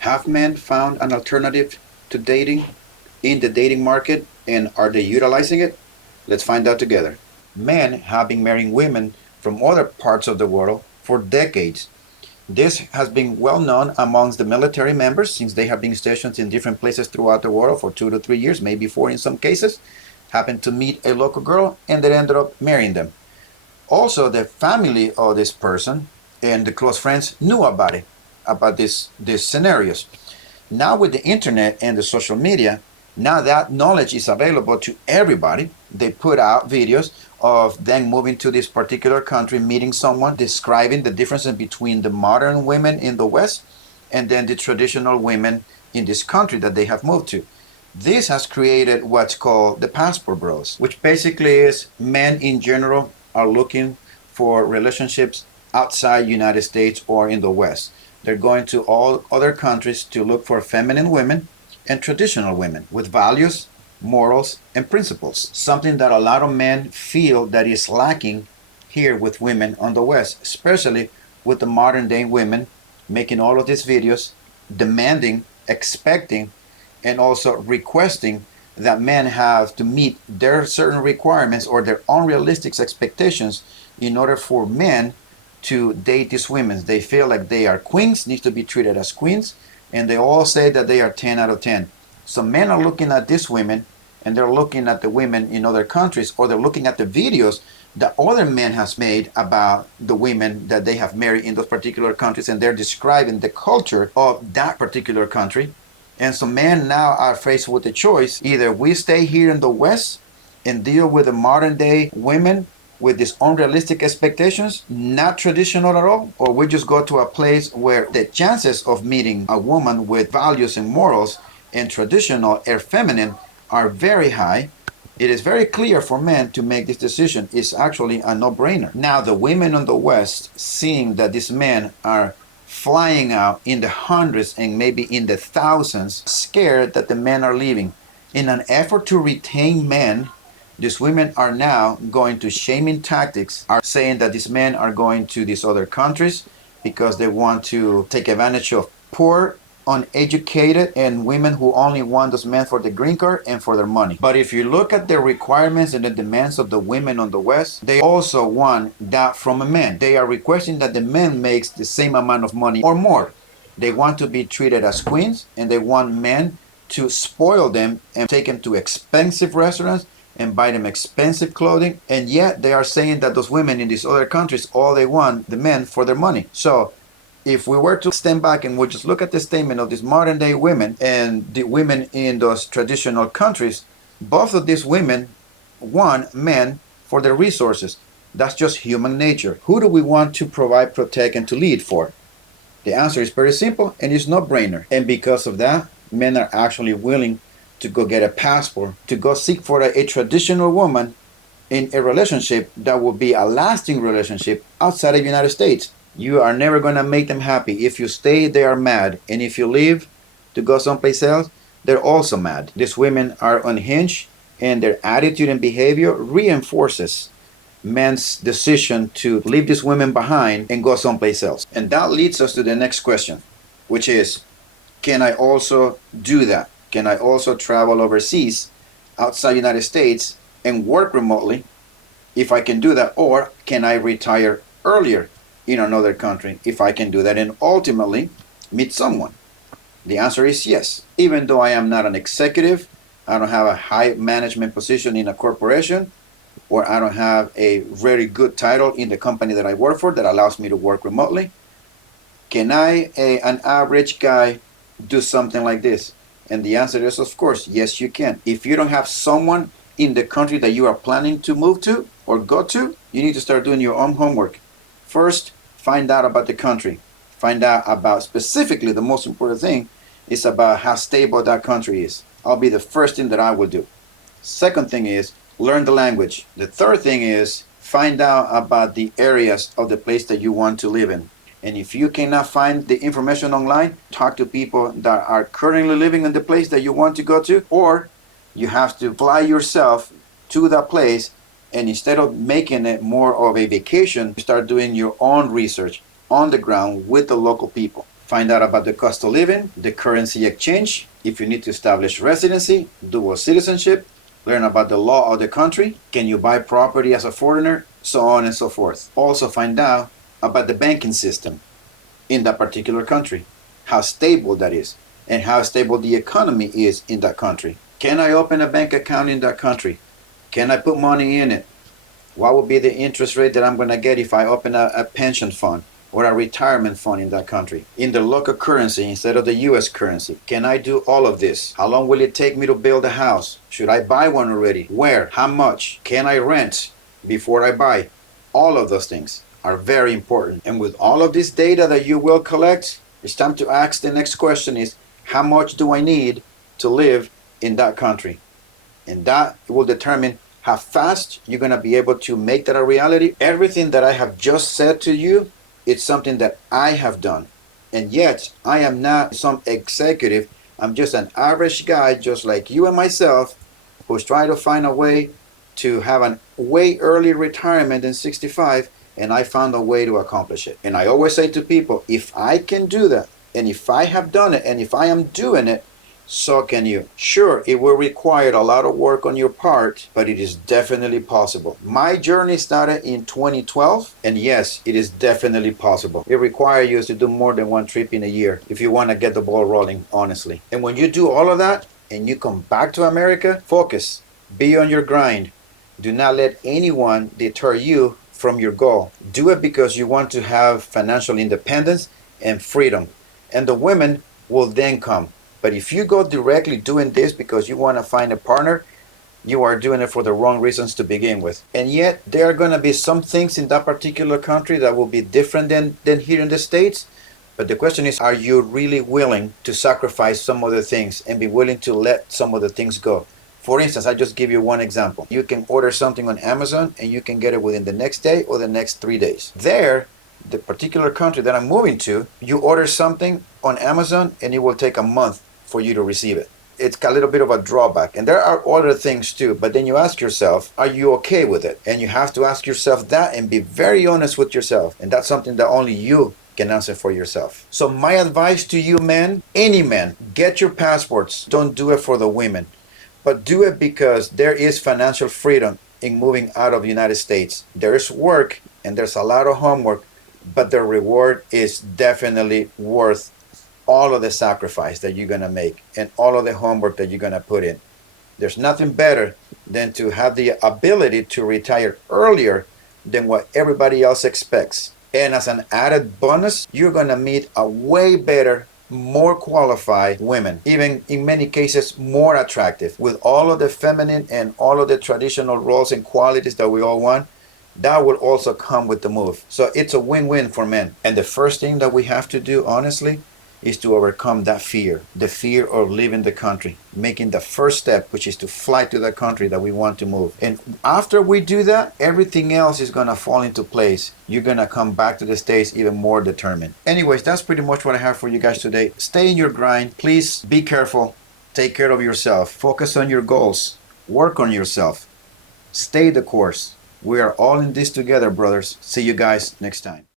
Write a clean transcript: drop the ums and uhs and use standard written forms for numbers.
Have men found an alternative to dating in the dating market, and are they utilizing it? Let's find out together. Men have been marrying women from other parts of the world for decades. This has been well known amongst the military members since they have been stationed in different places throughout the world for 2 to 3 years, maybe four in some cases. Happened to meet a local girl and they ended up marrying them. Also, the family of this person and the close friends knew about it, about these scenarios. Now with the internet and the social media, now that knowledge is available to everybody. They put out videos of them moving to this particular country, meeting someone, describing the differences between the modern women in the West and then the traditional women in this country that they have moved to. This has created what's called the passport bros, which basically is men in general are looking for relationships outside United States or in the West. They're going to all other countries to look for feminine women and traditional women with values, morals, and principles. Something that a lot of men feel that is lacking here with women on the West, especially with the modern day women making all of these videos, demanding, expecting, and also requesting that men have to meet their certain requirements or their unrealistic expectations in order for men to date these women. They feel like they are queens, need to be treated as queens, and they all say that they are 10 out of 10. So men are looking at these women and they're looking at the women in other countries, or they're looking at the videos that other men has made about the women that they have married in those particular countries, and they're describing the culture of that particular country. And so men now are faced with a choice. Either we stay here in the West and deal with the modern day women with these unrealistic expectations, not traditional at all, or we just go to a place where the chances of meeting a woman with values and morals and traditional or feminine are very high. It is very clear for men to make this decision. It's actually a no-brainer. Now the women in the West, seeing that these men are flying out in the hundreds and maybe in the thousands, scared that the men are leaving. In an effort to retain men, these women are now going to shaming tactics, are saying that these men are going to these other countries because they want to take advantage of poor, uneducated, and women who only want those men for the green card and for their money. But if you look at the requirements and the demands of the women on the West, they also want that from a man. They are requesting that the man makes the same amount of money or more. They want to be treated as queens, and they want men to spoil them and take them to expensive restaurants and buy them expensive clothing. And yet they are saying that those women in these other countries, all they want the men for their money. So if we were to stand back and we just look at the statement of these modern day women and the women in those traditional countries, both of these women want men for their resources. That's just human nature. Who do we want to provide, protect, and to lead for? The answer is very simple and it's no brainer. And because of that, men are actually willing to go get a passport, to go seek for a traditional woman in a relationship that will be a lasting relationship outside of the United States. You are never going to make them happy. If you stay, they are mad. And if you leave to go someplace else, they're also mad. These women are unhinged, and their attitude and behavior reinforces men's decision to leave these women behind and go someplace else. And that leads us to the next question, which is, can I also do that? Can I also travel overseas outside the United States and work remotely if I can do that? Or can I retire earlier in another country if I can do that and ultimately meet someone? The answer is yes. Even though I am not an executive, I don't have a high management position in a corporation, or I don't have a very good title in the company that I work for that allows me to work remotely, can I, an average guy, do something like this? And the answer is, of course, yes, you can. If you don't have someone in the country that you are planning to move to or go to, you need to start doing your own homework. First, find out about the country. Find out about, specifically, the most important thing is about how stable that country is. I'll be the first thing that I will do. Second thing is, learn the language. The third thing is, find out about the areas of the place that you want to live in. And if you cannot find the information online, talk to people that are currently living in the place that you want to go to, or you have to fly yourself to that place, and instead of making it more of a vacation, start doing your own research on the ground with the local people. Find out about the cost of living, the currency exchange, if you need to establish residency, dual citizenship, learn about the law of the country, can you buy property as a foreigner, so on and so forth. Also find out about the banking system in that particular country, how stable that is, and how stable the economy is in that country. Can I open a bank account in that country? Can I put money in it? What would be the interest rate that I'm going to get if I open a pension fund or a retirement fund in that country? In the local currency instead of the US currency. Can I do all of this? How long will it take me to build a house? Should I buy one already? Where? How much? Can I rent before I buy? All of those things are very important. And with all of this data that you will collect, it's time to ask the next question is, how much do I need to live in that country? And that will determine how fast you're going to be able to make that a reality. Everything that I have just said to you, it's something that I have done. And yet, I am not some executive. I'm just an average guy, just like you and myself, who's trying to find a way to have a way early retirement than 65, and I found a way to accomplish it. And I always say to people, if I can do that, and if I have done it, and if I am doing it, so can you. Sure, it will require a lot of work on your part, but it is definitely possible. My journey started in 2012, and yes, it is definitely possible. It requires you to do more than one trip in a year if you want to get the ball rolling, honestly. And when you do all of that, and you come back to America, focus. Be on your grind. Do not let anyone deter you from your goal. Do it because you want to have financial independence and freedom. And the women will then come. But if you go directly doing this because you want to find a partner, you are doing it for the wrong reasons to begin with. And yet, there are going to be some things in that particular country that will be different than here in the States. But the question is, are you really willing to sacrifice some other things and be willing to let some other things go? For instance, I just give you one example. You can order something on Amazon and you can get it within the next day or the next 3 days. There, the particular country that I'm moving to, you order something on Amazon and it will take a month for you to receive it. It's a little bit of a drawback. And there are other things too, but then you ask yourself, are you okay with it? And you have to ask yourself that and be very honest with yourself. And that's something that only you can answer for yourself. So my advice to you men, any man, get your passports. Don't do it for the women, but do it because there is financial freedom in moving out of the United States. There is work and there's a lot of homework, but the reward is definitely worth all of the sacrifice that you're going to make and all of the homework that you're going to put in. There's nothing better than to have the ability to retire earlier than what everybody else expects. And as an added bonus, you're going to meet a way better, more qualified women, even in many cases more attractive, with all of the feminine and all of the traditional roles and qualities that we all want. That will also come with the move. So it's a win-win for men. And the first thing that we have to do, honestly, is to overcome that fear, the fear of leaving the country, making the first step, which is to fly to the country that we want to move. And after we do that, everything else is going to fall into place. You're going to come back to the States even more determined. Anyways, that's pretty much what I have for you guys today. Stay in your grind. Please be careful. Take care of yourself. Focus on your goals. Work on yourself. Stay the course. We are all in this together, brothers. See you guys next time.